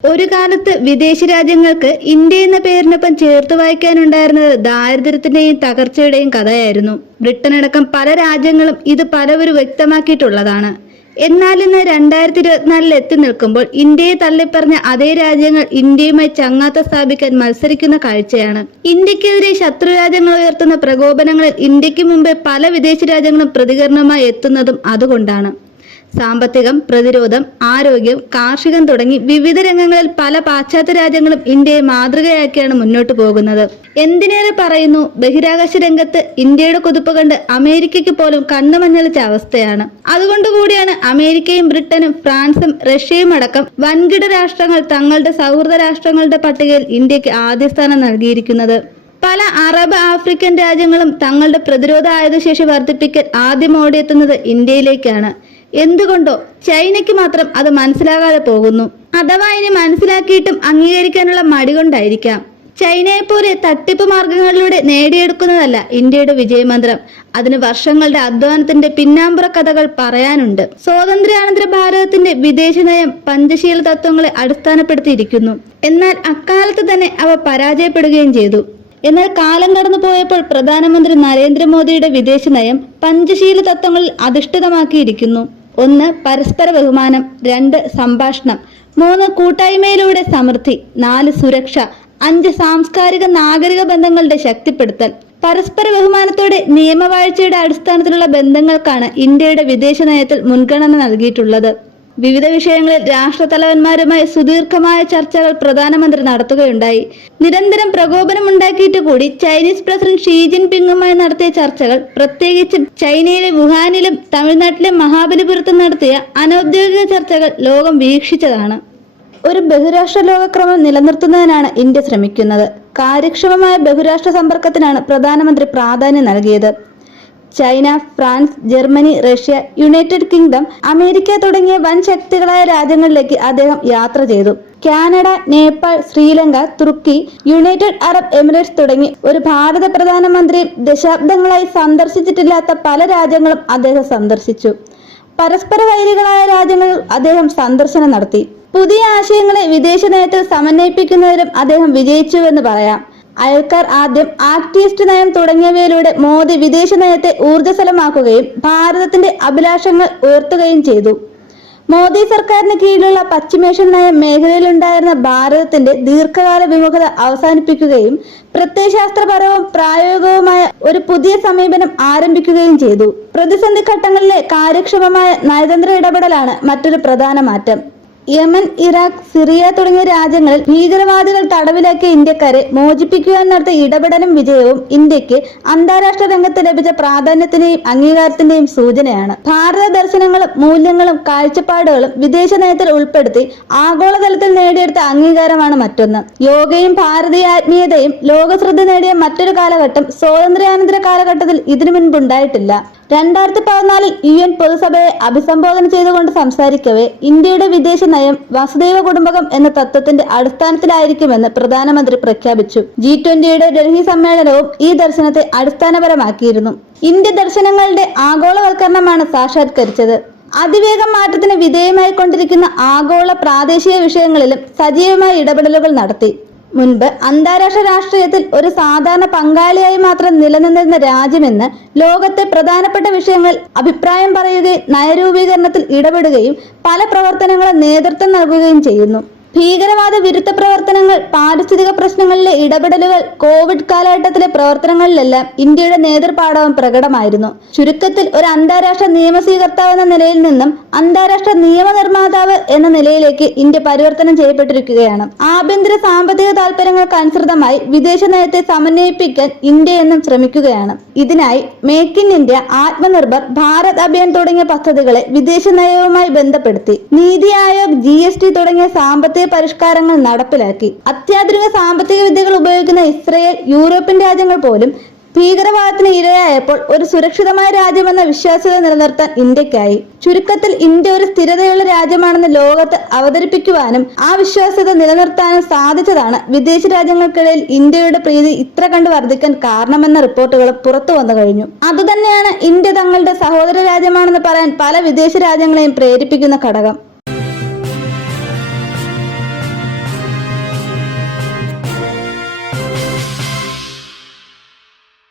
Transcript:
ഒരു കാലത്ത് വിദേശ രാജ്യങ്ങൾക്ക് ഇന്ത്യ എന്ന പേരിനൊപ്പം ചേർത്ത് വായിക്കാനുണ്ടായിരുന്നത് ദാരിദ്ര്യത്തിന്റെയും തകർച്ചയുടെയും കഥയായിരുന്നു. ബ്രിട്ടനടക്കം പല രാജ്യങ്ങളും ഇത് പലവരും വ്യക്തമാക്കിയിട്ടുള്ളതാണ്. എന്നാൽ ഇന്ന് 2024 എത്തി നിൽക്കുമ്പോൾ ഇന്ത്യയെ തള്ളിപ്പറഞ്ഞ അതേ രാജ്യങ്ങൾ ഇന്ത്യയുമായി ചങ്ങാത്തം സ്ഥാപിക്കാൻ മത്സരിക്കുന്ന കാഴ്ചയാണ്. ഇന്ത്യക്കെതിരെ ശത്രു രാജ്യങ്ങൾ ഉയർത്തുന്ന പ്രകോപനങ്ങളിൽ ഇന്ത്യക്ക് മുമ്പേ പല വിദേശ രാജ്യങ്ങളും പ്രതികരണവുമായി എത്തുന്നതും അതുകൊണ്ടാണ്. സാമ്പത്തികം, പ്രതിരോധം, ആരോഗ്യം, കാർഷികം തുടങ്ങി വിവിധ രംഗങ്ങളിൽ പല പാശ്ചാത്യ രാജ്യങ്ങളും ഇന്ത്യയെ മാതൃകയാക്കിയാണ് മുന്നോട്ട് പോകുന്നത്. എന്തിനേറെ പറയുന്നു, ബഹിരാകാശ രംഗത്ത് ഇന്ത്യയുടെ കുതിപ്പ് കണ്ട് അമേരിക്കയ്ക്ക് പോലും കണ്ണുമഞ്ഞളിച്ച അവസ്ഥയാണ്. അതുകൊണ്ടുകൂടിയാണ് അമേരിക്കയും ബ്രിട്ടനും ഫ്രാൻസും റഷ്യയും അടക്കം വൻകിട രാഷ്ട്രങ്ങൾ തങ്ങളുടെ സൗഹൃദ രാഷ്ട്രങ്ങളുടെ പട്ടികയിൽ ഇന്ത്യക്ക് ആദ്യ സ്ഥാനം നൽകിയിരിക്കുന്നത്. പല അറബ്, ആഫ്രിക്കൻ രാജ്യങ്ങളും തങ്ങളുടെ പ്രതിരോധ ആയുധശേഷി വർദ്ധിപ്പിക്കാൻ ആദ്യം ഓടിയെത്തുന്നത് ഇന്ത്യയിലേക്കാണ്. എന്തുകൊണ്ടോ ചൈനയ്ക്ക് മാത്രം അത് മനസ്സിലാകാതെ പോകുന്നു. അഥവാ ഇനി മനസ്സിലാക്കിയിട്ടും അംഗീകരിക്കാനുള്ള മടി കൊണ്ടായിരിക്കാം. ചൈനയെ പോലെ തട്ടിപ്പ് മാർഗങ്ങളിലൂടെ നേടിയെടുക്കുന്നതല്ല ഇന്ത്യയുടെ വിജയമന്ത്രം. അതിന് വർഷങ്ങളുടെ അധ്വാനത്തിന്റെ പിന്നാമ്പുറ കഥകൾ പറയാനുണ്ട്. സ്വാതന്ത്ര്യാനന്തര ഭാരതത്തിന്റെ വിദേശ നയം പഞ്ചശീല തത്വങ്ങളെ അടിസ്ഥാനപ്പെടുത്തിയിരിക്കുന്നു. എന്നാൽ അക്കാലത്ത് തന്നെ അവ പരാജയപ്പെടുകയും ചെയ്തു. എന്നാൽ കാലം കടന്നു പോയപ്പോൾ പ്രധാനമന്ത്രി നരേന്ദ്രമോദിയുടെ വിദേശ നയം പഞ്ചശീല തത്വങ്ങളിൽ അധിഷ്ഠിതമാക്കിയിരിക്കുന്നു. 1. പരസ്പര ബഹുമാനം. 2. സംഭാഷണം. 3. കൂട്ടായ്മയിലൂടെ സമൃദ്ധി. 4. സുരക്ഷ. 5. സാംസ്കാരിക നാഗരിക ബന്ധങ്ങളുടെ ശക്തിപ്പെടുത്തൽ. പരസ്പര ബഹുമാനത്തോടെ നിയമവാഴ്ചയുടെ അടിസ്ഥാനത്തിലുള്ള ബന്ധങ്ങൾക്കാണ് ഇന്ത്യയുടെ വിദേശ നയത്തിൽ മുൻഗണന നൽകിയിട്ടുള്ളത്. വിവിധ വിഷയങ്ങളിൽ രാഷ്ട്രതലവന്മാരുമായി സുദീർഘമായ ചർച്ചകൾ പ്രധാനമന്ത്രി നടത്തുകയുണ്ടായി. നിരന്തരം പ്രകോപനമുണ്ടാക്കിയിട്ട് കൂടി ചൈനീസ് പ്രസിഡന്റ് ഷീ ജിൻപിങ്ങുമായി നടത്തിയ ചർച്ചകൾ, പ്രത്യേകിച്ചും ചൈനയിലെ വുഹാനിലും തമിഴ്നാട്ടിലെ മഹാബലിപുരത്തും നടത്തിയ അനൌദ്യോഗിക ചർച്ചകൾ ലോകം വീക്ഷിച്ചതാണ്. ഒരു ബഹുരാഷ്ട്ര ലോകക്രമം നിലനിർത്തുന്നതിനാണ് ഇന്ത്യ ശ്രമിക്കുന്നത്. കാര്യക്ഷമമായ ബഹുരാഷ്ട്ര സമ്പർക്കത്തിനാണ് പ്രധാനമന്ത്രി പ്രാധാന്യം നൽകിയത്. China, France, Germany, Russia, United kingdom, America തുടങ്ങിയ വൻ ശക്തികളായ രാജ്യങ്ങളിലേക്ക് അദ്ദേഹം യാത്ര ചെയ്തു. കാനഡ, നേപ്പാൾ, ശ്രീലങ്ക, തുർക്കി, യുണൈറ്റഡ് അറബ് എമിറേറ്റ്സ് തുടങ്ങി ഒരു ഭാരത പ്രധാനമന്ത്രി ദശാബ്ദങ്ങളായി സന്ദർശിച്ചിട്ടില്ലാത്ത പല രാജ്യങ്ങളും അദ്ദേഹം സന്ദർശിച്ചു. പരസ്പര വൈരികളായ രാജ്യങ്ങളിൽ അദ്ദേഹം സന്ദർശനം നടത്തി. പുതിയ ആശയങ്ങളെ വിദേശ നയത്തിൽ സമന്വയിപ്പിക്കുന്നതിലും അദ്ദേഹം വിജയിച്ചുവെന്ന് പറയാം. അയൽക്കാർ ആദ്യം, ആക്ട് ഈസ്റ്റ് നയം തുടങ്ങിയവയിലൂടെ മോദി വിദേശ നയത്തെ ഊർജ്ജസ്വലമാക്കുകയും ഭാരതത്തിന്റെ അഭിലാഷങ്ങൾ ഉയർത്തുകയും ചെയ്തു. മോദി സർക്കാരിന് കീഴിലുള്ള പശ്ചിമേഷ്യൻ നയം മേഖലയിലുണ്ടായിരുന്ന ഭാരതത്തിന്റെ ദീർഘകാല വിമുഖത അവസാനിപ്പിക്കുകയും പ്രത്യയശാസ്ത്രപരവും പ്രായോഗികവുമായ ഒരു പുതിയ സമീപനം ആരംഭിക്കുകയും ചെയ്തു. പ്രതിസന്ധി ഘട്ടങ്ങളിലെ കാര്യക്ഷമമായ നയതന്ത്ര ഇടപെടലാണ് മറ്റൊരു പ്രധാന മാറ്റം. യമൻ, ഇറാഖ്, സിറിയ തുടങ്ങിയ രാജ്യങ്ങളിൽ ഭീകരവാദികൾ തടവിലാക്കിയ ഇന്ത്യക്കാരെ മോചിപ്പിക്കുവാൻ നടത്തിയ ഇടപെടലും വിജയവും ഇന്ത്യക്ക് അന്താരാഷ്ട്ര രംഗത്ത് ലഭിച്ച പ്രാധാന്യത്തിന്റെയും അംഗീകാരത്തിന്റെയും സൂചനയാണ്. ഭാരത ദർശനങ്ങളും മൂല്യങ്ങളും കാഴ്ചപ്പാടുകളും വിദേശ നയത്തിൽ ഉൾപ്പെടുത്തി ആഗോളതലത്തിൽ നേടിയെടുത്ത അംഗീകാരമാണ് മറ്റൊന്ന്. യോഗയും ഭാരതീയ ആത്മീയതയും ലോകശ്രദ്ധ നേടിയ മറ്റൊരു കാലഘട്ടം സ്വാതന്ത്ര്യാനന്തര കാലഘട്ടത്തിൽ ഇതിനു മുൻപുണ്ടായിട്ടില്ല. 2014 UN പൊതുസഭയെ അഭിസംബോധന ചെയ്തുകൊണ്ട് സംസാരിക്കവേ ഇന്ത്യയുടെ വിദേശ നയം വസുദൈവ കുടുംബകം എന്ന തത്വത്തിന്റെ അടിസ്ഥാനത്തിലായിരിക്കുമെന്ന് പ്രധാനമന്ത്രി പ്രഖ്യാപിച്ചു. G20 ഡൽഹി സമ്മേളനവും ഈ ദർശനത്തെ അടിസ്ഥാനപരമാക്കിയിരുന്നു. ഇന്ത്യ ദർശനങ്ങളുടെ ആഗോളവൽക്കരണമാണ് സാക്ഷാത്കരിച്ചത്. അതിവേഗം മാറ്റത്തിന് വിധേയമായിക്കൊണ്ടിരിക്കുന്ന ആഗോള പ്രാദേശിക വിഷയങ്ങളിലും സജീവമായ ഇടപെടലുകൾ നടത്തി. മുൻപ് അന്താരാഷ്ട്ര രാഷ്ട്രീയത്തിൽ ഒരു സാധാരണ പങ്കാളിയായി മാത്രം നിലനിന്നിരുന്ന രാജ്യമെന്ന് ലോകത്തെ പ്രധാനപ്പെട്ട വിഷയങ്ങളിൽ അഭിപ്രായം പറയുകയും നയരൂപീകരണത്തിൽ ഇടപെടുകയും പല പ്രവർത്തനങ്ങളും നേതൃത്വം നൽകുകയും ചെയ്യുന്നു. ഭീകരവാദ വിരുദ്ധ പ്രവർത്തനങ്ങൾ, പാരിസ്ഥിതിക പ്രശ്നങ്ങളിലെ ഇടപെടലുകൾ, കോവിഡ് കാലഘട്ടത്തിലെ പ്രവർത്തനങ്ങളിലെല്ലാം ഇന്ത്യയുടെ നേതൃപാടവം പ്രകടമായിരുന്നു. ചുരുക്കത്തിൽ ഒരു അന്താരാഷ്ട്ര നിയമസ്വീകർത്താവ് എന്ന നിലയിൽ നിന്നും അന്താരാഷ്ട്ര നിയമനിർമ്മാതാവ് എന്ന നിലയിലേക്ക് ഇന്ത്യ പരിവർത്തനം ചെയ്യപ്പെട്ടിരിക്കുകയാണ്. ആഭ്യന്തര സാമ്പത്തിക താൽപര്യങ്ങൾക്ക് അനുസൃതമായി വിദേശ നയത്തെ സമന്വയിപ്പിക്കാൻ ഇന്ത്യ എന്നും ശ്രമിക്കുകയാണ്. ഇതിനായി make in India, Atmanirbhar Bharat Abhiyan തുടങ്ങിയ പദ്ധതികളെ വിദേശ നയവുമായി ബന്ധപ്പെടുത്തി. നീതി ആയോഗ്, GST തുടങ്ങിയ സാമ്പത്തിക പരിഷ്കാരങ്ങൾ നടപ്പിലാക്കി. അത്യാധുനിക സാമ്പത്തിക വിദ്യകൾ ഉപയോഗിക്കുന്ന ഇസ്രയേൽ, യൂറോപ്യൻ രാജ്യങ്ങൾ പോലും ഭീകരവാദത്തിന് ഇരയായപ്പോൾ ഒരു സുരക്ഷിതമായ രാജ്യമെന്ന വിശ്വാസ്യത നിലനിർത്താൻ ഇന്ത്യക്കായി. ചുരുക്കത്തിൽ ഇന്ത്യ ഒരു സ്ഥിരതയുള്ള രാജ്യമാണെന്ന് ലോകത്ത് അവതരിപ്പിക്കുവാനും ആ വിശ്വാസ്യത നിലനിർത്താനും സാധിച്ചതാണ് വിദേശ രാജ്യങ്ങൾക്കിടയിൽ ഇന്ത്യയുടെ പ്രീതി ഇത്ര കണ്ട് വർദ്ധിക്കാൻ കാരണമെന്ന റിപ്പോർട്ടുകൾ പുറത്തു വന്നു കഴിഞ്ഞു. അതുതന്നെയാണ് ഇന്ത്യ തങ്ങളുടെ സഹോദര രാജ്യമാണെന്ന് പറയാൻ പല വിദേശ രാജ്യങ്ങളെയും പ്രേരിപ്പിക്കുന്ന ഘടകം.